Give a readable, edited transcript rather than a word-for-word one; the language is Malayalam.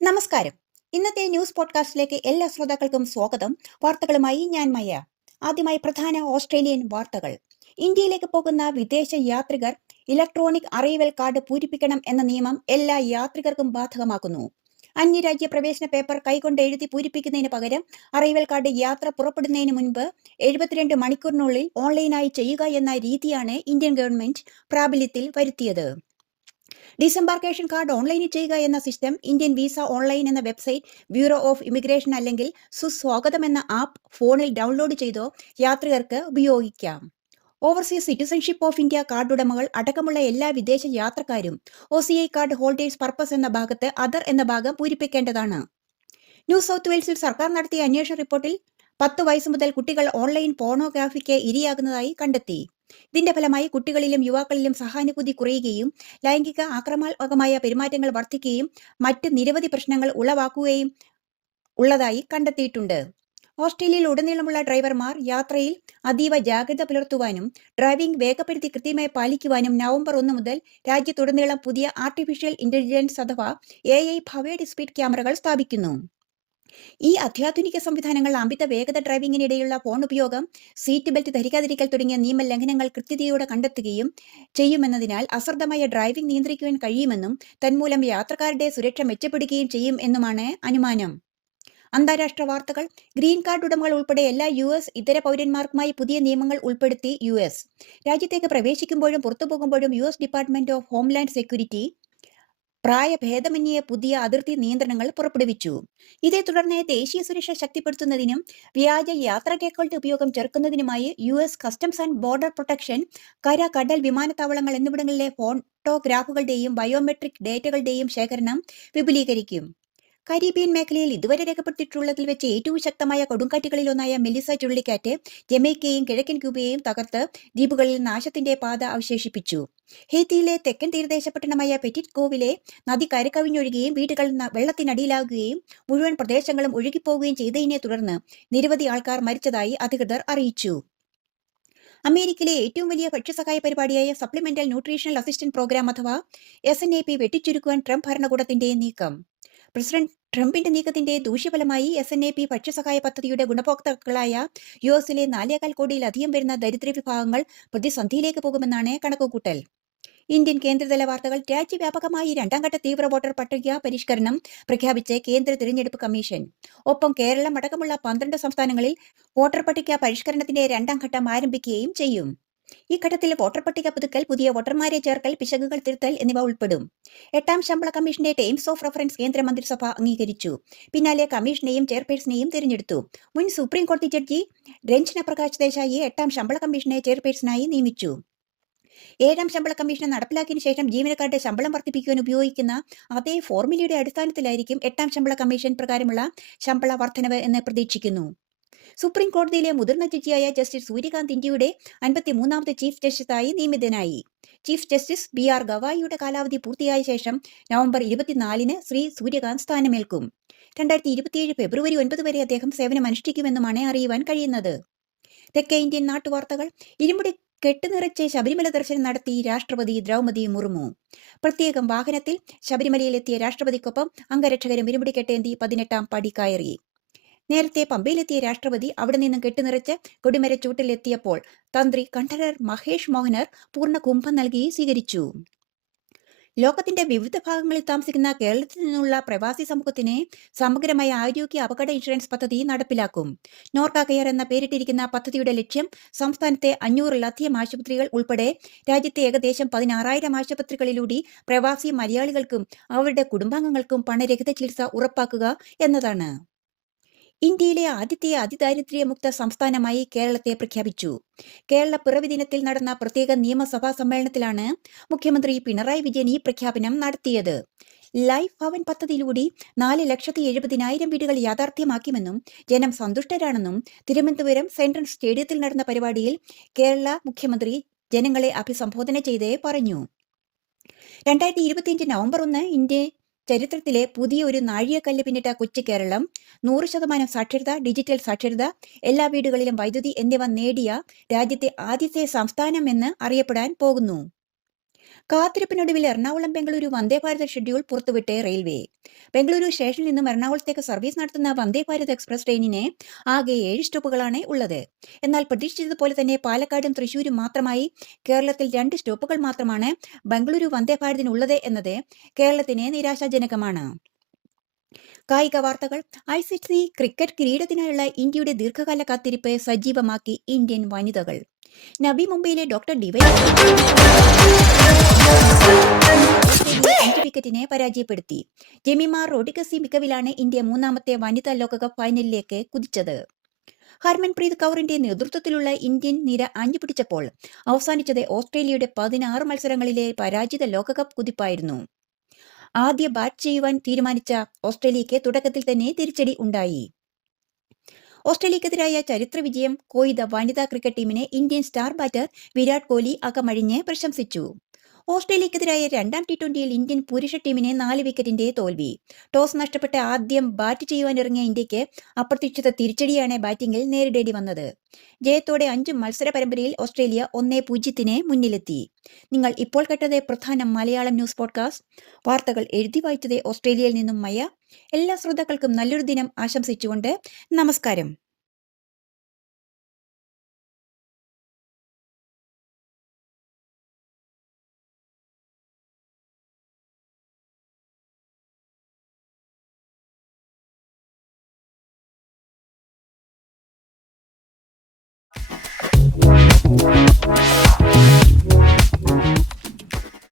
നമസ്കാരം. ഇന്നത്തെ ന്യൂസ് പോഡ്കാസ്റ്റിലേക്ക് എല്ലാ ശ്രോതാക്കൾക്കും സ്വാഗതം. വാർത്തകളുമായി ഞാൻ മയ. ആദ്യമായി പ്രധാന ഓസ്ട്രേലിയൻ വാർത്തകൾ. ഇന്ത്യയിലേക്ക് പോകുന്ന വിദേശ യാത്രികർ ഇലക്ട്രോണിക് അറൈവൽ കാർഡ് പൂരിപ്പിക്കണം എന്ന നിയമം എല്ലാ യാത്രികർക്കും ബാധകമാക്കുന്നു. അന്യരാജ്യ പ്രവേശന പേപ്പർ കൈകൊണ്ട് എഴുതി പൂരിപ്പിക്കുന്നതിന് പകരം അറൈവൽ കാർഡ് യാത്ര പുറപ്പെടുന്നതിന് മുൻപ് 72 മണിക്കൂറിനുള്ളിൽ ഓൺലൈനായി ചെയ്യുക എന്ന രീതിയാണ് ഇന്ത്യൻ ഗവൺമെന്റ് പ്രാബല്യത്തിൽ വരുത്തിയത്. ഡിസംബാർക്കേഷൻ കാർഡ് ഓൺലൈനിൽ ചെയ്യുക എന്ന സിസ്റ്റം ഇന്ത്യൻ വിസ ഓൺലൈൻ എന്ന വെബ്സൈറ്റ്, ബ്യൂറോ ഓഫ് ഇമിഗ്രേഷൻ അല്ലെങ്കിൽ സുസ്വാഗതം എന്ന ആപ്പ് ഫോണിൽ ഡൗൺലോഡ് ചെയ്തോ യാത്രികർക്ക് ഉപയോഗിക്കാം. Overseas citizenship of India card ഉടമകൾ അടക്കമുള്ള എല്ലാ വിദേശ യാത്രക്കാരും OCI കാർഡ് ഹോൾഡേഴ്സ് പർപ്പസ് എന്ന ഭാഗത്ത് അതർ എന്ന ഭാഗം പൂരിപ്പിക്കേണ്ടതാണ്. ന്യൂ സൗത്ത് വെയിൽസിൽ സർക്കാർ നടത്തിയ അന്വേഷണ റിപ്പോർട്ടിൽ 10 വയസ്സ് മുതൽ കുട്ടികൾ ഓൺലൈൻ പോർണോഗ്രാഫിക്ക് ഇരയാകുന്നതായി കണ്ടെത്തി. ഇതിന്റെ ഫലമായി കുട്ടികളിലും യുവാക്കളിലും സഹാനുഭൂതി കുറയുകയും ലൈംഗിക ആക്രമണാത്മകമായ പെരുമാറ്റങ്ങൾ വർദ്ധിക്കുകയും മറ്റ് നിരവധി പ്രശ്നങ്ങൾ ഉളവാക്കുകയും ഉള്ളതായി കണ്ടെത്തിയിട്ടുണ്ട്. ഓസ്ട്രേലിയയിൽ ഉടനീളമുള്ള ഡ്രൈവർമാർ യാത്രയിൽ അതീവ ജാഗ്രത പുലർത്തുവാനും ഡ്രൈവിംഗ് വേഗപരിധി കൃത്യമായി പാലിക്കുവാനും നവംബർ 1 മുതൽ രാജ്യത്തുടനീളം പുതിയ ആർട്ടിഫിഷ്യൽ ഇന്റലിജൻസ് അഥവാ AI പവേർഡ് സ്പീഡ് ക്യാമറകൾ സ്ഥാപിക്കുന്നു. ഈ അത്യാധുനിക സംവിധാനങ്ങൾ അമിത വേഗത ഡ്രൈവിംഗിനിടെയുള്ള ഫോൺ ഉപയോഗം, സീറ്റ് ബെൽറ്റ് ധരിക്കാതിരിക്കൽ തുടങ്ങിയ നിയമലംഘനങ്ങൾ കൃത്യതയോടെ കണ്ടെത്തുകയും ചെയ്യുമെന്നതിനാൽ അശ്രദ്ധമായ ഡ്രൈവിംഗ് നിയന്ത്രിക്കുവാൻ കഴിയുമെന്നും തന്മൂലം യാത്രക്കാരുടെ സുരക്ഷ മെച്ചപ്പെടുകയും ചെയ്യും എന്നുമാണ് അനുമാനം. അന്താരാഷ്ട്ര വാർത്തകൾ. ഗ്രീൻ കാർഡ് ഉടമകൾ ഉൾപ്പെടെ എല്ലാ US ഇതര പൗരന്മാർക്കുമായി പുതിയ നിയമങ്ങൾ ഉൾപ്പെടുത്തി US. രാജ്യത്തേക്ക് പ്രവേശിക്കുമ്പോഴും പുറത്തുപോകുമ്പോഴും US department of homeland security പ്രായഭേദമന്യേ പുതിയ അതിർത്തി നിയന്ത്രണങ്ങൾ പുറപ്പെടുവിച്ചു. ഇതേ തുടർന്ന് ദേശീയ സുരക്ഷ ശക്തിപ്പെടുത്തുന്നതിനും വ്യാജ യാത്രാ രേഖകളുടെ ഉപയോഗം ചെറുക്കുന്നതിനുമായി US customs and border protection കര, കടൽ, വിമാനത്താവളങ്ങൾ എന്നിവിടങ്ങളിലെ ഫോട്ടോഗ്രാഫുകളുടെയും ബയോമെട്രിക് ഡേറ്റകളുടെയും ശേഖരണം വിപുലീകരിക്കും. കരീബിയൻ മേഖലയിൽ ഇതുവരെ രേഖപ്പെടുത്തിയിട്ടുള്ളതിൽ വെച്ച് ഏറ്റവും ശക്തമായ കൊടുങ്കാറ്റുകളിലൊന്നായ മെലിസ ചുഴലിക്കാറ്റ് ജമൈക്കയെയും കിഴക്കൻ ക്യൂബയെയും തകർത്ത് ദ്വീപുകളിൽ നാശത്തിന്റെ പാത അവശേഷിപ്പിച്ചു. ഹെയ്ത്തിയിലെ തെക്കൻ തീരദേശ പട്ടണമായ പെറ്റിറ്റ് കോവിലെ നദി കരകവിഞ്ഞൊഴുകുകയും വീടുകൾ വെള്ളത്തിനടിയിലാകുകയും മുഴുവൻ പ്രദേശങ്ങളും ഒഴുകിപ്പോവുകയും ചെയ്തതിനെ തുടർന്ന് നിരവധി ആൾക്കാർ മരിച്ചതായി അധികൃതർ അറിയിച്ചു. അമേരിക്കയിലെ ഏറ്റവും വലിയ ഭക്ഷ്യസഹായ പരിപാടിയായ സപ്ലിമെന്റൽ ന്യൂട്രീഷണൽ അസിസ്റ്റന്റ് പ്രോഗ്രാം അഥവാ SNAP വെട്ടിച്ചുരുക്കുവാൻ ട്രംപ് ഭരണകൂടത്തിന്റെ നീക്കം. പ്രസിഡന്റ് ട്രംപിന്റെ നീക്കത്തിന്റെ ദൂഷ്യഫലമായി SNAP ഭക്ഷ്യസഹായ പദ്ധതിയുടെ ഗുണഭോക്താക്കളായ US-ലെ 4.25 കോടിയിലധികം വരുന്ന ദരിദ്ര വിഭാഗങ്ങൾ പ്രതിസന്ധിയിലേക്ക് പോകുമെന്നാണ് കണക്കുകൂട്ടൽ. ഇന്ത്യൻ കേന്ദ്രതല വാർത്തകൾ. രാജ്യവ്യാപകമായി 2ാം ഘട്ട തീവ്ര വോട്ടർ പട്ടിക പരിഷ്കരണം പ്രഖ്യാപിച്ച് കേന്ദ്ര തിരഞ്ഞെടുപ്പ് കമ്മീഷൻ. ഒപ്പം കേരളം അടക്കമുള്ള 12 സംസ്ഥാനങ്ങളിൽ വോട്ടർ പട്ടിക പരിഷ്കരണത്തിന്റെ 2ാം ഘട്ടം ആരംഭിക്കുകയും ചെയ്യും. ഈ ഘട്ടത്തിൽ വോട്ടർ പട്ടിക പുതുക്കൽ, പുതിയ വോട്ടർമാരെ ചേർക്കൽ, പിശകുകൾ തിരുത്തൽ എന്നിവ ഉൾപ്പെടും. 8ാം ശമ്പള കമ്മീഷന്റെ ടേംസ് ഓഫ് റഫറൻസ് കേന്ദ്ര മന്ത്രിസഭ അംഗീകരിച്ചു. പിന്നാലെ കമ്മീഷനെയും ചെയർപേഴ്സണെയും തിരഞ്ഞെടുത്തു. മുൻ സുപ്രീം കോടതി ജഡ്ജി രഞ്ജന പ്രകാശ് ദേശായിയെ 8ാം ശമ്പള കമ്മീഷനെ ചെയർപേഴ്സണായി നിയമിച്ചു. 7ാം ശമ്പള കമ്മീഷൻ നടപ്പിലാക്കിയതിനു ശേഷം ജീവനക്കാരുടെ ശമ്പളം വർദ്ധിപ്പിക്കുവാൻ ഉപയോഗിക്കുന്ന അതേ ഫോർമുലയുടെ അടിസ്ഥാനത്തിലായിരിക്കും 8ാം ശമ്പള കമ്മീഷൻ പ്രകാരമുള്ള ശമ്പള വർധനവ് എന്ന് പ്രതീക്ഷിക്കുന്നു. സുപ്രീം കോടതിയിലെ മുതിർന്ന ജഡ്ജിയായ ജസ്റ്റിസ് സൂര്യകാന്ത് ഇന്ത്യയുടെ 53ാമത്തെ ചീഫ് ജസ്റ്റിസായി നിയമിതനായി. ചീഫ് ജസ്റ്റിസ് BR ഗവായിയുടെ കാലാവധി പൂർത്തിയായ ശേഷം നവംബർ 24-ന് ശ്രീ സൂര്യകാന്ത് സ്ഥാനമേൽക്കും. 2027 ഫെബ്രുവരി 9 വരെ അദ്ദേഹം സേവനമനുഷ്ഠിക്കുമെന്നുമാണ് അറിയുവാൻ കഴിയുന്നത്. തെക്കേ ഇന്ത്യൻ നാട്ടുവാർത്തകൾ. ഇരുമുടി കെട്ടുനിറച്ച് ശബരിമല ദർശനം നടത്തി രാഷ്ട്രപതി ദ്രൗപദി മുർമു. പ്രത്യേകം വാഹനത്തിൽ ശബരിമലയിലെത്തിയ രാഷ്ട്രപതിക്കൊപ്പം അംഗരക്ഷകരും ഇരുമുടി കെട്ടേന്തി 18ാം പടി കയറി. നേരത്തെ പമ്പയിലെത്തിയ രാഷ്ട്രപതി അവിടെ നിന്നും കെട്ടുനിറച്ച് കൊടിമരച്ചൂട്ടിലെത്തിയപ്പോൾ തന്ത്രി കണ്ഠരർ മഹേഷ് മോഹനർ പൂർണ്ണ കുംഭം നൽകി സ്വീകരിച്ചു. ലോകത്തിന്റെ വിവിധ ഭാഗങ്ങളിൽ താമസിക്കുന്ന കേരളത്തിൽ നിന്നുള്ള പ്രവാസി സമൂഹത്തിന് സമഗ്രമായ ആരോഗ്യ അപകട ഇൻഷുറൻസ് പദ്ധതി നടപ്പിലാക്കും. നോർക്ക കെയർ എന്ന പേരിട്ടിരിക്കുന്ന പദ്ധതിയുടെ ലക്ഷ്യം സംസ്ഥാനത്തെ 500-ലധികം ആശുപത്രികൾ ഉൾപ്പെടെ രാജ്യത്തെ ഏകദേശം 16,000 ആശുപത്രികളിലൂടെ പ്രവാസി മലയാളികൾക്കും അവരുടെ കുടുംബാംഗങ്ങൾക്കും പണരഹിത ചികിത്സ ഉറപ്പാക്കുക എന്നതാണ്. ഇന്ത്യയിലെ ആദ്യത്തെ അതിദാരിദ്ര്യമുക്ത സംസ്ഥാനമായി കേരളത്തെ പ്രഖ്യാപിച്ചു. കേരള പിറവി ദിനത്തിൽ നടന്ന പ്രത്യേക നിയമസഭാ സമ്മേളനത്തിലാണ് മുഖ്യമന്ത്രി പിണറായി വിജയൻ ഈ പ്രഖ്യാപനം നടത്തിയത്. ലൈഫ് ഭവൻ പദ്ധതിയിലൂടെ 4,70,000 വീടുകൾ യാഥാർത്ഥ്യമാക്കിയെന്നും ജനം സന്തുഷ്ടരാണെന്നും തിരുവനന്തപുരം സെൻട്രൽ സ്റ്റേഡിയത്തിൽ നടന്ന പരിപാടിയിൽ കേരള മുഖ്യമന്ത്രി ജനങ്ങളെ അഭിസംബോധന ചെയ്ത് പറഞ്ഞു. 2025 നവംബർ 1 ഇന്ത്യ ചരിത്രത്തിലെ പുതിയ ഒരു നാഴികക്കല്ല് പിന്നിട്ട കൊച്ചു കേരളം 100% സാക്ഷരത, ഡിജിറ്റൽ സാക്ഷരത, എല്ലാ വീടുകളിലും വൈദ്യുതി എന്നിവ നേടിയ രാജ്യത്തെ ആദ്യത്തെ സംസ്ഥാനം എന്ന് അറിയപ്പെടാൻ പോകുന്നു. കാത്തിരിപ്പിനൊടുവിൽ എറണാകുളം ബംഗളൂരു വന്ദേഭാരത് ഷെഡ്യൂൾ പുറത്തുവിട്ട് റെയിൽവേ. ബംഗളൂരു സ്റ്റേഷനിൽ നിന്നും എറണാകുളത്തേക്ക് സർവീസ് നടത്തുന്ന വന്ദേഭാരത് എക്സ്പ്രസ് ട്രെയിനിന് ആകെ 7 സ്റ്റോപ്പുകളാണ് ഉള്ളത്. എന്നാൽ പ്രതീക്ഷിച്ചതുപോലെ തന്നെ പാലക്കാടും തൃശൂരും മാത്രമായി കേരളത്തിൽ 2 സ്റ്റോപ്പുകൾ മാത്രമാണ് ബംഗളൂരു വന്ദേഭാരതിനുള്ളത് എന്നത് കേരളത്തിന് നിരാശാജനകമാണ്. കായിക വാർത്തകൾ. ICC ക്രിക്കറ്റ് കിരീടത്തിനായുള്ള ഇന്ത്യയുടെ ദീർഘകാല കാത്തിരിപ്പ് സജീവമാക്കി ഇന്ത്യൻ വനിതകൾ. നവി മുംബൈയിലെ ഡോക്ടർ ഡിവൈഎസ്എൽ 5 വിക്കറ്റിനെ പരാജയപ്പെടുത്തി. ജെമിമ റോഡ്രിഗസ് മികവിലാണ് ഇന്ത്യ 3ാമത്തെ വനിതാ ലോകകപ്പ് ഫൈനലിലേക്ക് കുതിച്ചത്. ഹർമൻപ്രീത് കൗറിന്റെ നേതൃത്വത്തിലുള്ള ഇന്ത്യൻ നിര ആഞ്ഞുപിടിച്ചപ്പോൾ അവസാനിച്ചത് ഓസ്ട്രേലിയയുടെ 16 മത്സരങ്ങളിലെ പരാജിത ലോകകപ്പ് കുതിപ്പായിരുന്നു. ആദ്യ ബാറ്റ് ചെയ്യുവാൻ തീരുമാനിച്ച ഓസ്ട്രേലിയയ്ക്ക് തുടക്കത്തിൽ തന്നെ തിരിച്ചടി ഉണ്ടായി. ഓസ്ട്രേലിയക്കെതിരായ ചരിത്ര വിജയം കൊയ്ത വനിതാ ക്രിക്കറ്റ് ടീമിനെ Indian star batter Virat Kohli അകമഴിഞ്ഞ് പ്രശംസിച്ചു. ഓസ്ട്രേലിയക്കെതിരായ 2ാം T20യിൽ ഇന്ത്യൻ പുരുഷ ടീമിന് 4 വിക്കറ്റിന്റെ തോൽവി. ടോസ് നഷ്ടപ്പെട്ട് ആദ്യം ബാറ്റ് ചെയ്യുവാനിറങ്ങിയ ഇന്ത്യക്ക് അപ്രതീക്ഷിത തിരിച്ചടിയാണ് ബാറ്റിംഗിൽ നേരിടേണ്ടി വന്നത്. ജയത്തോടെ 5 മത്സര പരമ്പരയിൽ ഓസ്ട്രേലിയ 1-0 മുന്നിലെത്തി. നിങ്ങൾ ഇപ്പോൾ കേട്ടത് പ്രധാന മലയാളം ന്യൂസ് പോഡ്കാസ്റ്റ്. വാർത്തകൾ എഴുതി വായിച്ചത് ഓസ്ട്രേലിയയിൽ നിന്നും മയ. എല്ലാ ശ്രോതാക്കൾക്കും നല്ലൊരു ദിനം ആശംസിച്ചുകൊണ്ട് നമസ്കാരം.